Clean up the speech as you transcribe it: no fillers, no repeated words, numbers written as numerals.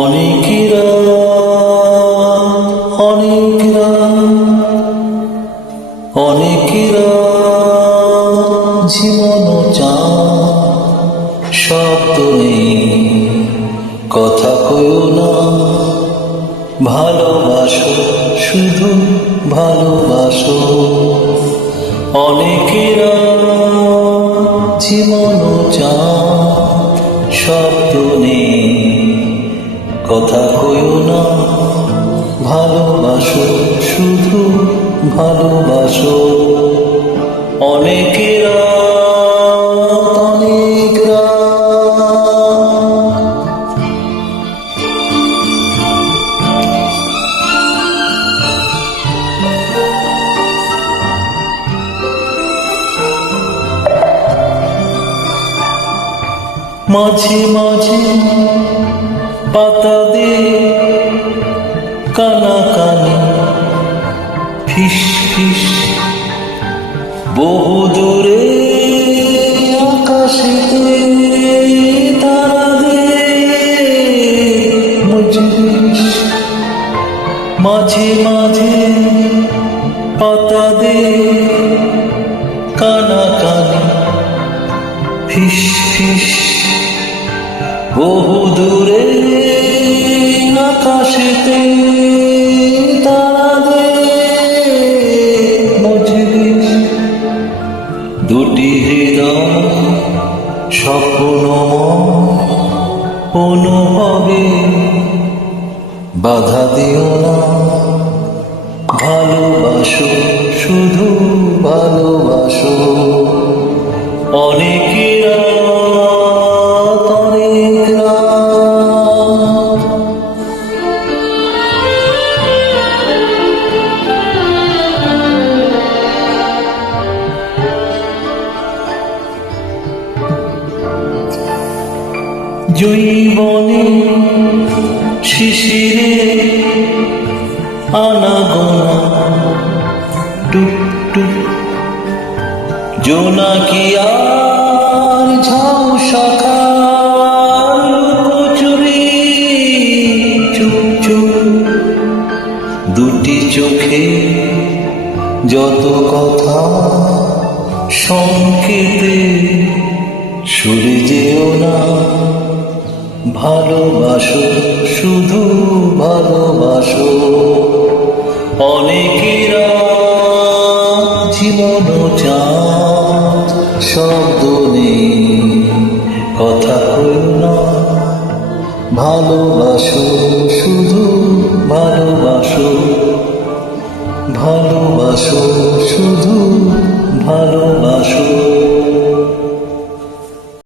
অনেকেরা অনেকেরা অনেকেরা জীবন শব্দ নেই, কথা কইও না, ভালোবাসো, শুধু ভালোবাসো। অনেকেরা জীবন শব্দ নেই, কথা কইও না, ভালোবাসো, শুধু ভালোবাসো। অনেকেরা অনেকরা মাঝে মাঝে পাতা দে কানাকানি, ফিস ফিস বহু দূরে আকাশেতে তারা দে মজলিস। মাঝে মাঝে পাতা দে কানাকানি, ফিস ফিস বহু দূরে আকাশেতে তারা দে মজলিস। দুটি হৃদয় স্বপ্নময় অনুভবে বাধা দিও না, ভালোবাসো, শুধু ভালোবাসো। অনেকেরা অনেকরা জৈবনে শিশিরে আনাগোনা টুক টুক, জোনাকি আর ঝাউ শাখার লুকোচুরি চুপ চুপ। দুটি চোখে যত কথা সংকেতে সরে যেও না, ভালোবাসো, শুধু ভালোবাসো। অনেকেরা জীবন শব্দ নেই, কথা কইও না, ভালোবাসো, শুধু ভালোবাসো, ভালোবাসো, শুধু